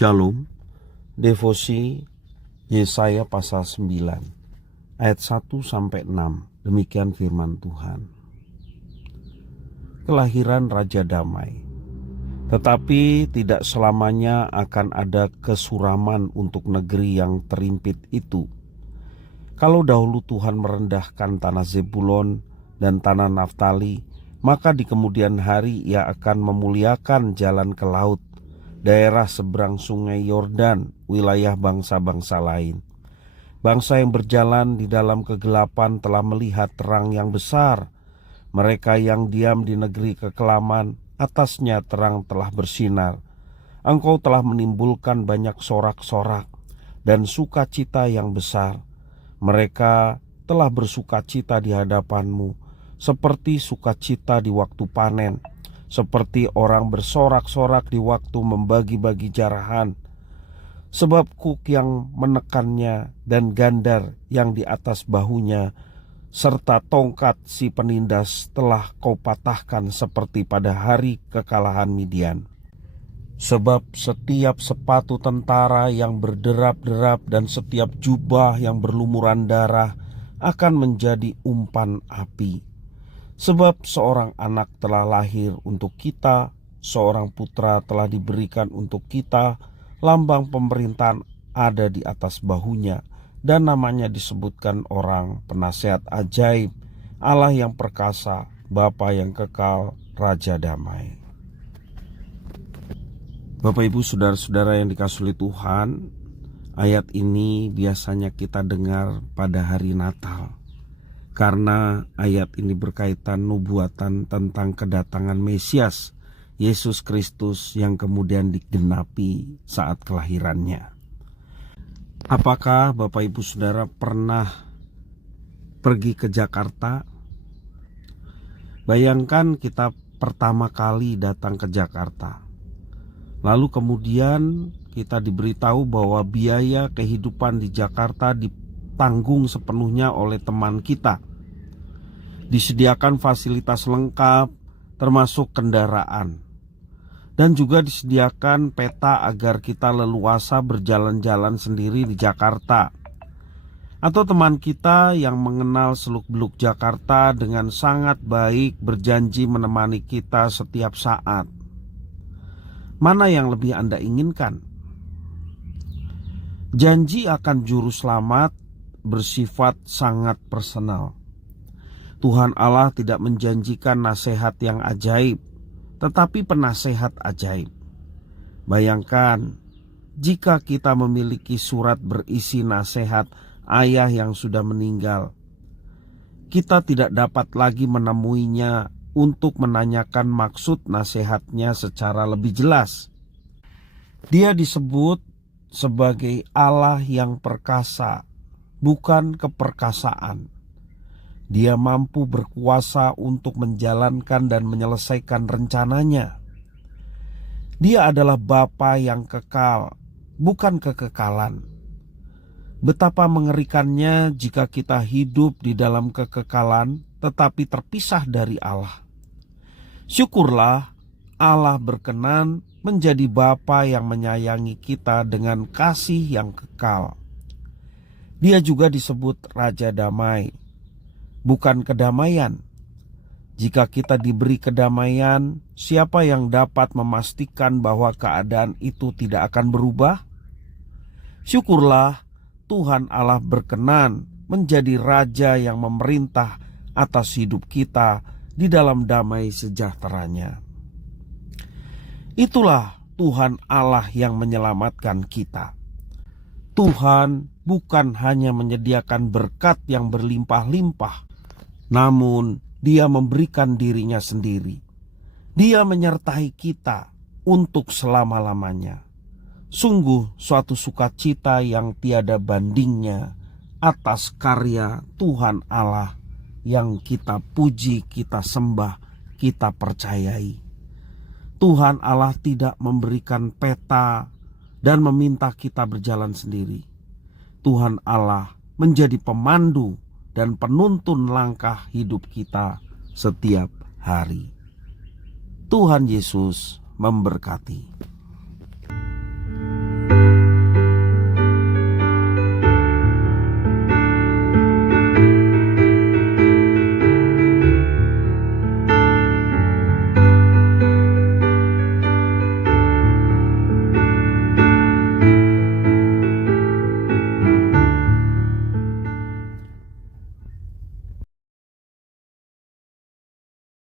Shalom. Devosi Yesaya pasal 9 ayat 1-6. Demikian firman Tuhan. Kelahiran Raja Damai. Tetapi tidak selamanya akan ada kesuraman untuk negeri yang terimpit itu. Kalau dahulu Tuhan merendahkan tanah Zebulon dan tanah Naftali, maka di kemudian hari Ia akan memuliakan jalan ke laut, daerah seberang sungai Yordan, wilayah bangsa-bangsa lain. Bangsa yang berjalan di dalam kegelapan telah melihat terang yang besar. Mereka yang diam di negeri kekelaman, atasnya terang telah bersinar. Engkau telah menimbulkan banyak sorak-sorak dan sukacita yang besar. Mereka telah bersukacita di hadapanmu, seperti sukacita di waktu panen, seperti orang bersorak-sorak di waktu membagi-bagi jarahan. Sebab kuk yang menekannya dan gandar yang di atas bahunya, serta tongkat si penindas telah kau patahkan seperti pada hari kekalahan Midian. Sebab setiap sepatu tentara yang berderap-derap dan setiap jubah yang berlumuran darah akan menjadi umpan api. Sebab seorang anak telah lahir untuk kita, seorang putra telah diberikan untuk kita, lambang pemerintahan ada di atas bahunya, dan namanya disebutkan orang penasehat ajaib, Allah yang perkasa, Bapa yang kekal, Raja Damai. Bapak Ibu saudara-saudara yang dikasihi Tuhan, ayat ini biasanya kita dengar pada hari Natal. Karena ayat ini berkaitan nubuatan tentang kedatangan Mesias, Yesus Kristus yang kemudian digenapi saat kelahirannya. Apakah Bapak Ibu Saudara pernah pergi ke Jakarta? Bayangkan kita pertama kali datang ke Jakarta. Lalu kemudian kita diberitahu bahwa biaya kehidupan di Jakarta ditanggung sepenuhnya oleh teman kita. Disediakan fasilitas lengkap termasuk kendaraan. Dan juga disediakan peta agar kita leluasa berjalan-jalan sendiri di Jakarta. Atau teman kita yang mengenal seluk-beluk Jakarta dengan sangat baik berjanji menemani kita setiap saat. Mana yang lebih Anda inginkan? Janji akan juru selamat bersifat sangat personal. Tuhan Allah tidak menjanjikan nasihat yang ajaib, tetapi penasehat ajaib. Bayangkan jika kita memiliki surat berisi nasihat ayah yang sudah meninggal. Kita tidak dapat lagi menemuinya untuk menanyakan maksud nasihatnya secara lebih jelas. Dia disebut sebagai Allah yang perkasa, bukan keperkasaan. Dia mampu berkuasa untuk menjalankan dan menyelesaikan rencananya. Dia adalah Bapa yang kekal, bukan kekekalan. Betapa mengerikannya jika kita hidup di dalam kekekalan tetapi terpisah dari Allah. Syukurlah Allah berkenan menjadi Bapa yang menyayangi kita dengan kasih yang kekal. Dia juga disebut Raja Damai, bukan kedamaian. Jika kita diberi kedamaian, siapa yang dapat memastikan bahwa keadaan itu tidak akan berubah? Syukurlah Tuhan Allah berkenan menjadi Raja yang memerintah atas hidup kita di dalam damai sejahteranya. Itulah Tuhan Allah yang menyelamatkan kita. Tuhan bukan hanya menyediakan berkat yang berlimpah-limpah, namun Dia memberikan dirinya sendiri. Dia menyertai kita untuk selama-lamanya. Sungguh suatu sukacita yang tiada bandingnya atas karya Tuhan Allah yang kita puji, kita sembah, kita percayai. Tuhan Allah tidak memberikan peta dan meminta kita berjalan sendiri. Tuhan Allah menjadi pemandu dan penuntun langkah hidup kita setiap hari. Tuhan Yesus memberkati.